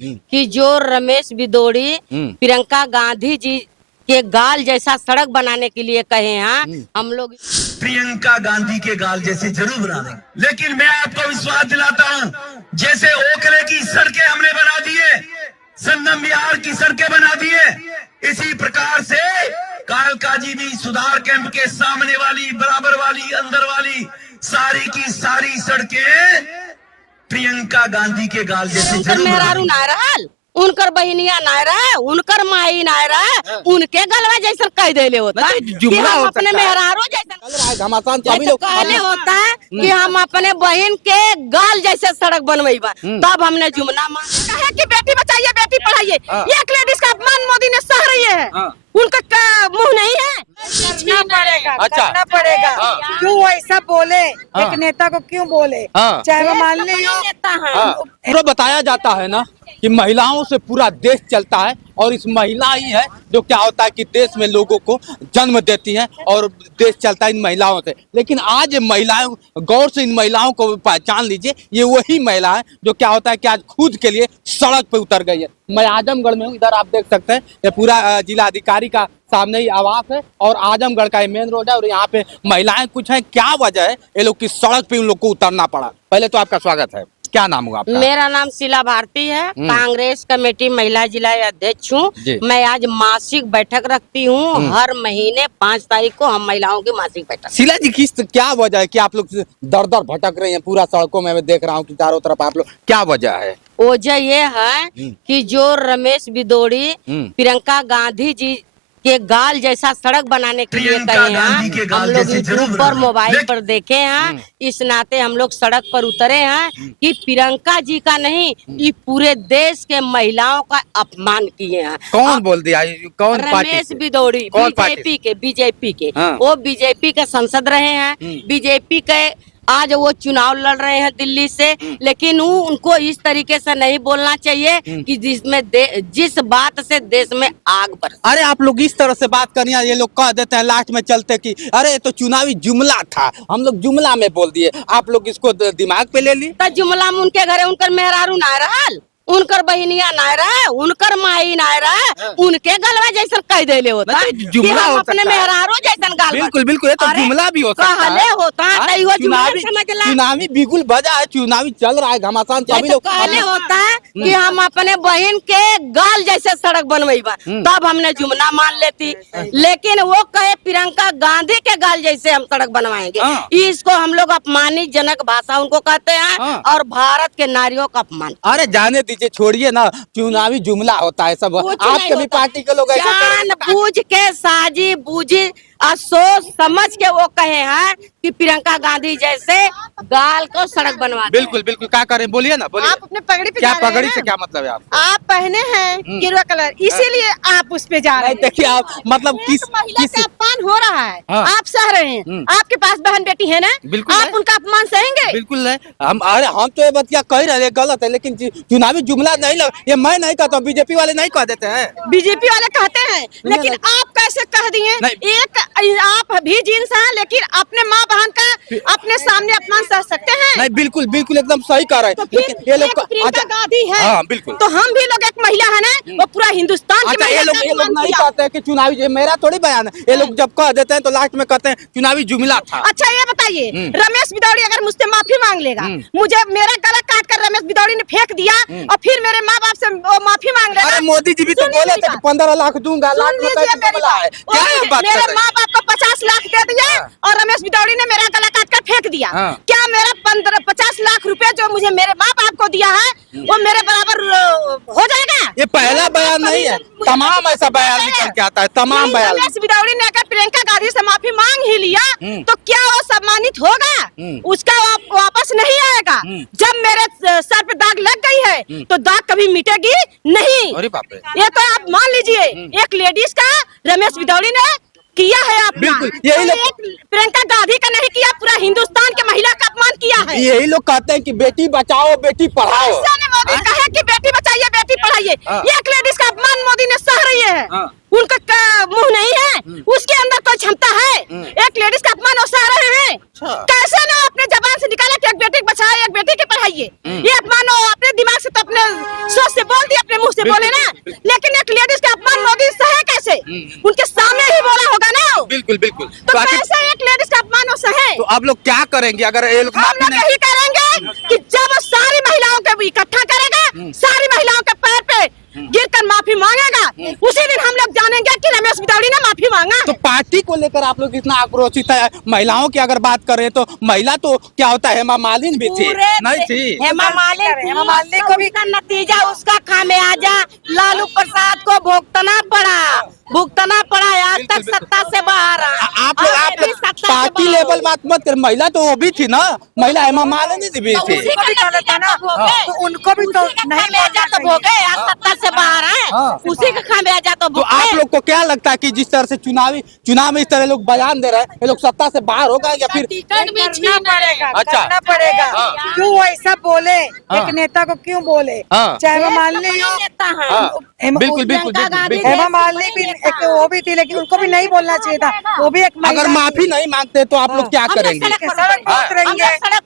कि जो रमेश बिदोड़ी प्रियंका गांधी जी के गाल जैसा सड़क बनाने के लिए कहे हैं, हम लोग प्रियंका गांधी के गाल जैसे जरूर बना देंगे। लेकिन मैं आपको विश्वास दिलाता हूं, जैसे ओखले की सड़कें हमने बना दिए, संगम विहार की सड़कें बना दिए, इसी प्रकार से कालकाजी भी सुधार कैंप के सामने वाली, बराबर वाली, अंदर वाली सारी की सारी सड़कें प्रियंका गांधी के गाल जैसे जरूर मेहरारू नायराल, उनकर बहनिया नायरा, उनकर माई नायरा, उनके गलवा जैसा कह देले होता है कि हम अपने मेहरारू जैसा कहले होता है कि हम अपने बहन के गाल जैसे सड़क बनवेबा, तब हमने जुमना मान कहे कि बेटी बचाइए, बेटी पढ़ाइए। एक लेडीज का अपमान मोदी ने सह रही है, उनका मुंह नहीं है। करना पड़ेगा, करना पड़ेगा। क्यों ऐसा बोले, एक नेता को क्यों बोले, चाहे वो मान ली हो। पूरा बताया जाता है ना कि महिलाओं से पूरा देश चलता है, और इस महिला ही है जो क्या होता है कि देश में लोगों को जन्म देती हैं और देश चलता है इन महिलाओं से। लेकिन आज ये महिलाएं, गौर से इन महिलाओं को पहचान लीजिए, ये वही महिला है जो क्या होता है कि आज खुद के लिए सड़क पे उतर गई है। मैं आजमगढ़ में हूँ, इधर आप देख सकते हैं ये पूरा जिला अधिकारी का सामने ही आवास है और आजमगढ़ का ये मेन रोड है, और यहाँ पे महिलाएं कुछ हैं। क्या वजह है ये लोग की सड़क पे उन लोग को उतरना पड़ा? पहले तो आपका स्वागत है, क्या नाम होगा आपका? मेरा नाम शीला भारती है, कांग्रेस कमेटी महिला जिला अध्यक्ष हूँ। मैं आज मासिक बैठक रखती हूँ, हर महीने 5 तारीख को हम महिलाओं की मासिक बैठक। शीला जी, किस क्या वजह है कि आप लोग दर दर भटक रही हैं पूरा सड़कों में? मैं देख रहा हूँ कि चारों तरफ आप लोग, क्या वजह है? वजह ये है कि जो रमेश बिदोड़ी प्रियंका गांधी जी के गाल जैसा सड़क बनाने के लिए कहे हैं, हम लोग यूट्यूब पर, मोबाइल पर देखे हैं, इस नाते हम लोग सड़क पर उतरे हैं कि प्रियंका जी का नहीं, ये पूरे देश के महिलाओं का अपमान किए हैं। कौन बोल दिया? कौन? रमेश बिदोड़ी, बीजेपी के वो बीजेपी के सांसद रहे हैं, बीजेपी के आज वो चुनाव लड़ रहे हैं दिल्ली से, लेकिन उनको इस तरीके से नहीं बोलना चाहिए कि जिस बात से देश में आग बरसे। अरे आप लोग इस तरह से बात करनी है, ये लोग कह देते हैं लास्ट में चलते कि अरे ये तो चुनावी जुमला था, हम लोग जुमला में बोल दिए। आप लोग इसको दिमाग पे ले ली। तो जुमला में उनके घरे उनकर मेहरारू नायराल, उनकर बहनिया नायरा, उनकर माई नायरा, उनके गलवा जैसा कह देले होता है कि हम अपने मेहरारू जैसा गाल। बिल्कुल बिल्कुल, ये तो जुमला भी हो सकता है। होता है चुनावी बिल्कुल बजा है, चुनावी चल रहा है घमासान, सभी लोग कहले होता है कि हम अपने बहन के गाल जैसे सड़क बनवेबा, तब हमने जुमना मान लेती। लेकिन वो कहे प्रियंका गांधी के गाल जैसे हम सड़क बनवाएंगे, इसको हम लोग अपमानित जनक भाषा उनको कहते हैं और भारत के नारियों का अपमान। अरे जाने दीजिए, छोड़िए ना, चुनावी जुमला होता है सब। आपके भी पार्टी के लोग जान बूझ के, साजी बूझी और सोच समझ के वो कहे हैं कि प्रियंका गांधी जैसे गाल को सड़क बनवा। बिल्कुल बिल्कुल, क्या करें, बोलिए ना, बोलिए। आप अपने पगड़ी पे क्या जा रहे पगड़ी हैं से ना? क्या मतलब है? आप पहने हैं गेरुआ कलर, इसीलिए आप उस पे जा रहे हैं। देखिए आप मतलब किस महिला का अपमान हो रहा है, आप सह रहे हैं। आपके पास बहन बेटी है ना, बिल्कुल आप उनका अपमान सहेंगे? बिल्कुल है। हम तो ये बतिया कह रहे हैं गलत है, लेकिन चुनावी जुमला नहीं लग, ये मैं नहीं कहता, बीजेपी वाले नहीं कह देते हैं। बीजेपी वाले कहते हैं, लेकिन आप कैसे कह दिए? एक आप भी जींस हैं, लेकिन अपने माँ बहन का अपने सामने अपमान सह सकते हैं? नहीं, बिल्कुल बिल्कुल एकदम सही कह रहे हैं। लेकिन ये लोग प्रियंका गांधी है, हाँ बिल्कुल, तो हम भी लोग एक महिला है ना, वो पूरा हिंदुस्तान की महिला ये लोग नहीं कहते हैं कि चुनावी, मेरा थोड़ी बयान है। ये लोग जब कह देते हैं तो लास्ट में कहते हैं चुनावी जुमला था। अच्छा ये बताइए, रमेश बिदौड़ी अगर मुझसे माफी मांग लेगा, मुझे मेरा गला काट कर रमेश बिदौड़ी ने फेंक दिया और फिर मेरे माँ बाप से वो माफी मांग लेगा। अरे मोदी जी भी तो बोले थे कि 15 लाख दूंगा, लाख रुपए की जुमला है। क्या बात कर रहे हैं? मेरे माँ बाप को 50 लाख दे दिया और रमेश बिदौड़ी ने मेरा गला काट कर फेंक दिया। क्या मेरा 50 लाख रुपए जो मुझे मेरे माँ बाप को दिया है वो मेरे बराबर हो जाएगा? ये पहला बयान नहीं है, तमाम ऐसा बयान निकल के आता है, तमाम बयान। रमेश बिदौड़ी ने अगर प्रियंका गांधी से माफी मांग ही लिया तो क्या वो सम्मानित होगा? उसका वापस नहीं आएगा। जब मेरे सर पे दाग लग गई है तो दाग कभी मिटेगी नहीं। अरे बाप रे, ये तो आप मान लीजिए, एक लेडीज का रमेश बिदौड़ी ने किया है अपना। बिल्कुल, यही लोग प्रियंका गांधी का नहीं किया, पूरा हिंदुस्तान के महिला का अपमान किया है। यही लोग कहते हैं कि बेटी बचाओ बेटी पढ़ाओ। ऐसा नहीं मोदी कहे कि बेटी बचाइए बेटी पढ़ाइए, एक लेडीज का अपमान मोदी ने सह रही है। उनका मुंह नहीं है, उसके अंदर कोई क्षमता है? एक लेडीज का अपमान वो सह रहे हैं। कैसे ना अपने जबान से निकाला कि एक बेटी बचाए एक बेटी के पढ़ाइए, ये अपमान अपने दिमाग से तो अपने सोच से बोल दिया से बोले ना, लेकिन एक लेडीज का अपमान मोदी सहे कैसे? उनके सामने ही बोला होगा ना। बिल्कुल बिल्कुल। तो आखिर- कैसे एक लेडीज का अपमान वो सहे? तो आप लोग क्या करेंगे अगर ये लोग हम माफी लोग नहीं? यही करेंगे कि जब वो सारी महिलाओं को इकट्ठा करेगा, सारी महिलाओं के पैर पे गिरकर माफी मांगेगा, उसी दिन हम लोग जानेंगे कि रमेश बिदौड़ी ने माफी मांगा। तो पार्टी को लेकर आप लोग इतना आक्रोशित है। महिलाओं की अगर बात करें तो महिला तो क्या होता है, हेमा मालिनी भी थी, नहीं थी? हेमा मालिनी को भी का नतीजा उसका खामियाजा लालू प्रसाद को भुगतना पड़ा आज तक सत्ता से बाहर आप लोग पार्टी लेवल बात मत कर, महिला तो वो भी थी ना, महिला हेमा मालिनी भी थी। उनको भी तो खामियाजा तो भोगे, आज सत्ता से बाहर है, उसी का खामियाजा तो तो आप लोग को क्या लगता है कि जिस तरह से चुनाव में इस तरह लोग बयान दे रहे हैं, ये लोग सत्ता से बाहर होगा या फिर? करना पड़ेगा, अच्छा। करना पड़ेगा। हाँ। क्यों ऐसा बोले? हाँ। एक नेता को क्यों बोले? हाँ। चाहे वो मालिनी हो, हाँ, बिल्कुल बिल्कुल बिल्कुल। हेमा मालिनी भी एक वो भी थी, लेकिन उनको भी नहीं बोलना चाहिए था, वो भी एक महिला अगर माफी नहीं मांगते तो आप लोग क्या करेंगे? सड़क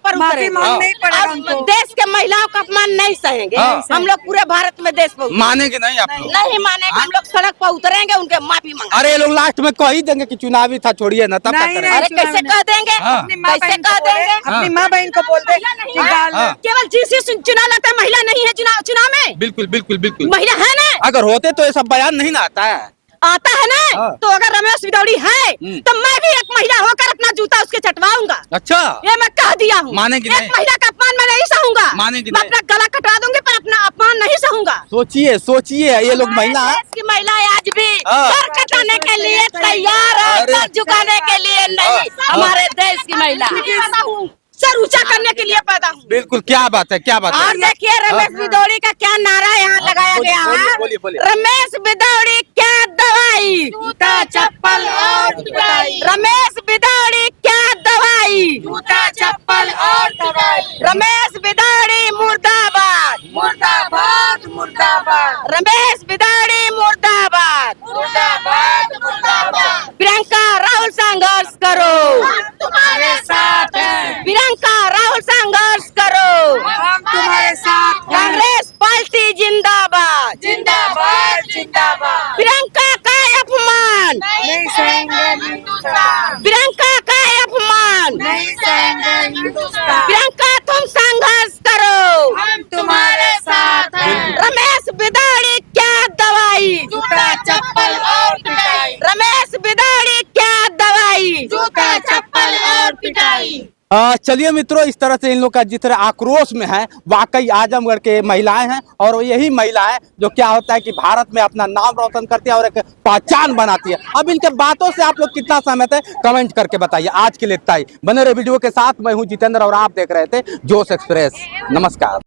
पर उतरेंगे, माफी मांगना ही पड़ेगा उनको। देश के महिलाओं का अपमान नहीं सहेंगे हम लोग, पूरे भारत में देश पर मानेंगे नहीं आप लोग? नहीं मानेंगे हम लोग, सड़क पर उतरेंगे, उनके माफी मांगे। अरे ये लोग लास्ट में कह ही देंगे कि चुनावी था, छोड़िए ना, तब तक अरे कैसे कह देंगे? हाँ। कैसे कह देंगे? अपनी माँ बहन को बोलते हाँ। केवल जीसी चुनाव लड़ता है, महिला नहीं है चुनाव में, बिल्कुल बिल्कुल बिल्कुल। महिला है ना, अगर होते तो ये सब बयान नहीं ना आता है। आता है ना। हाँ। तो अगर रमेश बिदौड़ी है तो मैं भी एक महिला होकर अपना जूता उसके चटवाऊंगा। अच्छा, ये मैं कह दिया हूँ। मानेगी एक नहीं? महिला का अपमान मैं नहीं सहूंगा, मानेगी मैं नहीं? अपना गला कटवा दूंगी पर अपना अपमान नहीं सहूंगा। सोचिए सोचिए, ये लोग महिला देश की महिलाएं आज भी हाँ। सर कटाने के लिए तैयार है, अरे। सर झुकाने के लिए नहीं। हमारे देश की महिला सर ऊंचा करने के लिए पैदा हूँ। बिल्कुल। क्या बात है, क्या बात है? और देखिए रमेश बिदौड़ी का क्या नारा यहाँ लगाया बोलिए, गया बोलिए, है। बोलिए, बोलिए। रमेश बिदौड़ी क्या दवाई, जूता चप्पल और पिटाई। रमेश बिदौड़ी क्या दवाई, जूता चप्पल और दवाई। रमेश बिदौड़ी मुर्दाबाद, मुर्दाबाद, मुर्दाबाद। रमेश बिदौड़ी मुर्दाबाद, मुर्दाबाद, मुर्दाबाद। प्रियंका राहुल संघर्ष करो, तुम्हारे साथ हैं। प्रियंका राहुल संघर्ष करो, हम तुम्हारे साथ हैं। कांग्रेस पार्टी जिंदाबाद, जिंदाबाद, जिंदाबाद। प्रियंका का अपमान नहीं सहेंगे हिंदुस्तान, प्रियंका का अपमान नहीं सहेंगे हिंदुस्तान। प्रियंका तुम संघर्ष करो, हम तुम्हारे साथ हैं। रमेश बिदौड़ी क्या दवाई, जूता चप्पल और पिटाई। रमेश बिदौड़ी क्या दवाई, जूता चप्पल और पिटाई। चलिए मित्रों, इस तरह से इन लोग का जिस तरह आक्रोश में है, वाकई आजमगढ़ के महिलाएं हैं और यही महिलाएं जो क्या होता है कि भारत में अपना नाम रोशन करती है और एक पहचान बनाती है। अब इनके बातों से आप लोग कितना सहमत है कमेंट करके बताइए। आज के लिए इतना ही, बने रहे वीडियो के साथ। मैं हूं जितेंद्र और आप देख रहे थे जोश एक्सप्रेस। नमस्कार।